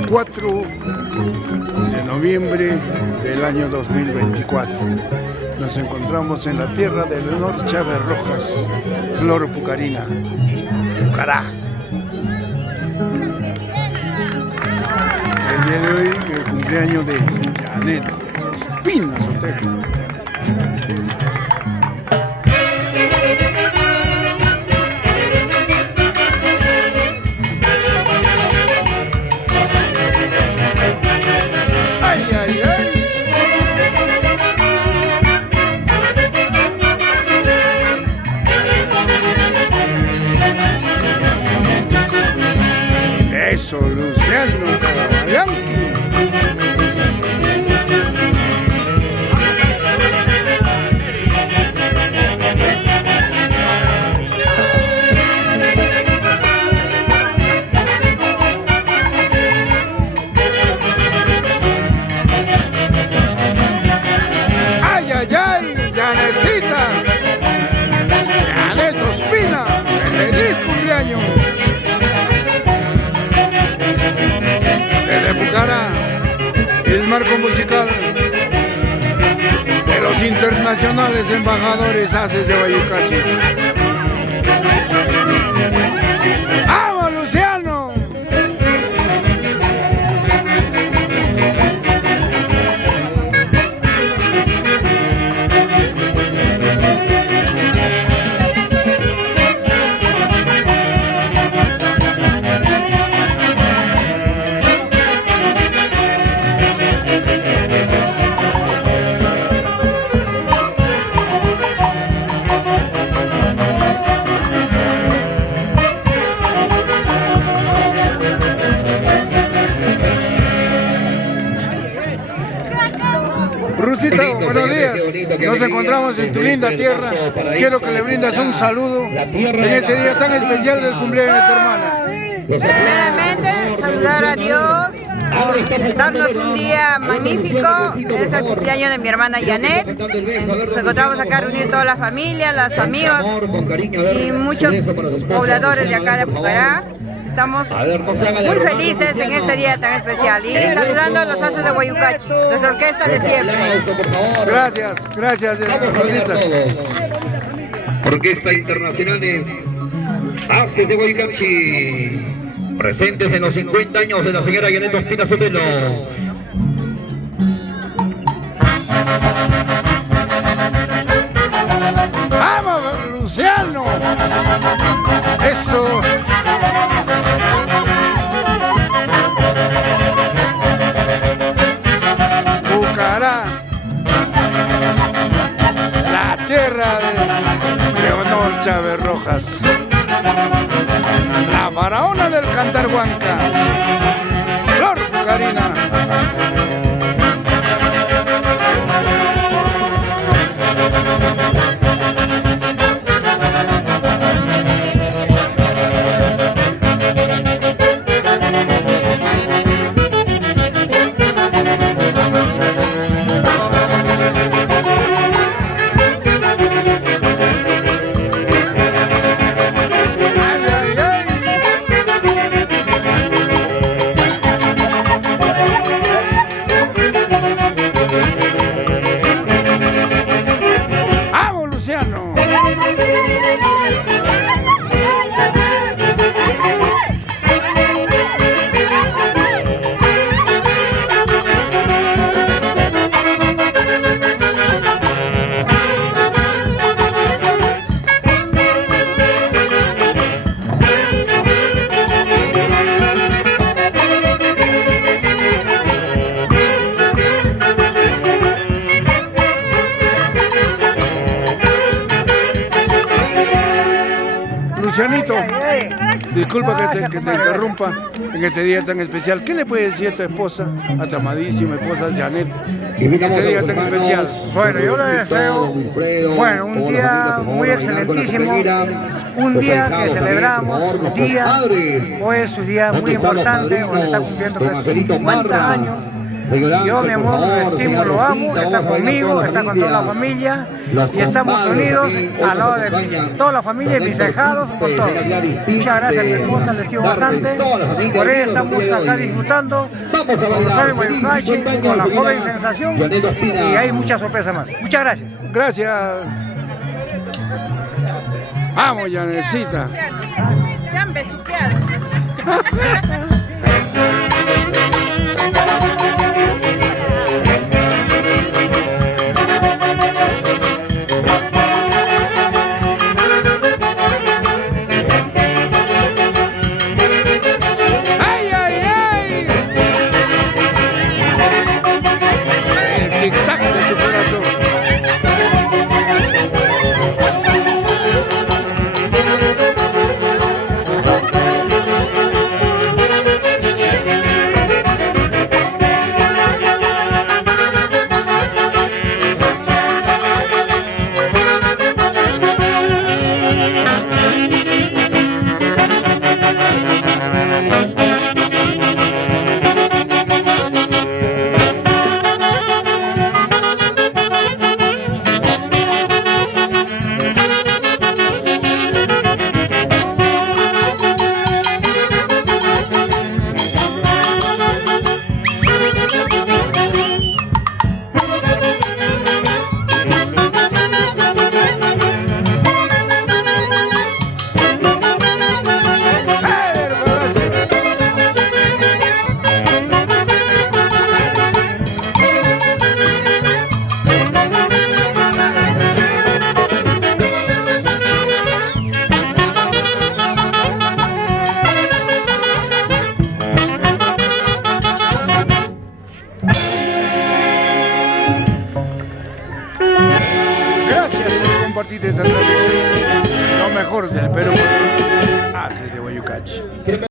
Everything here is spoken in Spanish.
24 de noviembre del año 2024. Nos encontramos en la tierra de Leonor Chávez Rojas, Flor Pucarina, Pucará. El día de hoy, el cumpleaños de Janet Espina Sotelo. Eso, Luciano Caraballanqui. ¡Ay, ay, ay! ¡Janetcita! ¡Janet Ospina! ¡Feliz cumpleaños! Desde Pucará, el marco musical de los internacionales embajadores Haces de Bayucachi. ¡Vamos, Luciano! Rusita, buenos días. Nos encontramos en tu linda tierra. Quiero que le brindas un saludo en este día tan especial del cumpleaños de tu hermana. Primeramente, saludar a Dios, darnos un día magnífico. Es el cumpleaños de mi hermana Janet. Nos encontramos acá reunidos toda la familia, los amigos y muchos pobladores de acá de Pucará. Estamos muy felices en este día tan especial y saludando a los Haces de Bayucachi, nuestra orquesta de siempre. Gracias, gracias, Rosita. Orquesta Internacionales Haces de Bayucachi, presentes en los 50 años de la señora Janet Espina Sotelo. ¡Vamos, Luciano! ¡Eso! Pucará, la tierra de Leonor Chávez Rojas, la faraona del cantar huanca, Flor Pucarina. Lucianito, disculpa que te interrumpa en este día tan especial. ¿Qué le puedes decir a tu esposa, a tu amadísima esposa Janet, en este día tan especial? Bueno, yo le deseo, un día muy excelentísimo, un día que celebramos, hoy es un día muy importante, donde está cumpliendo 50 años Yo, mi amor, lo estimo, lo amo, está conmigo, está con toda la familia y estamos unidos al lado de toda la familia, mis ahijados, con todo. Muchas gracias a mi esposa, le estimo bastante. Por ella estamos acá disfrutando con Rosario Guayucachi, con la joven sensación y hay muchas sorpresas más. Muchas gracias. Gracias. Vamos, Yanecita. Ya han besuqueado. Compartiste esta transmisión, lo mejor del Perú, hace de Guayucachi.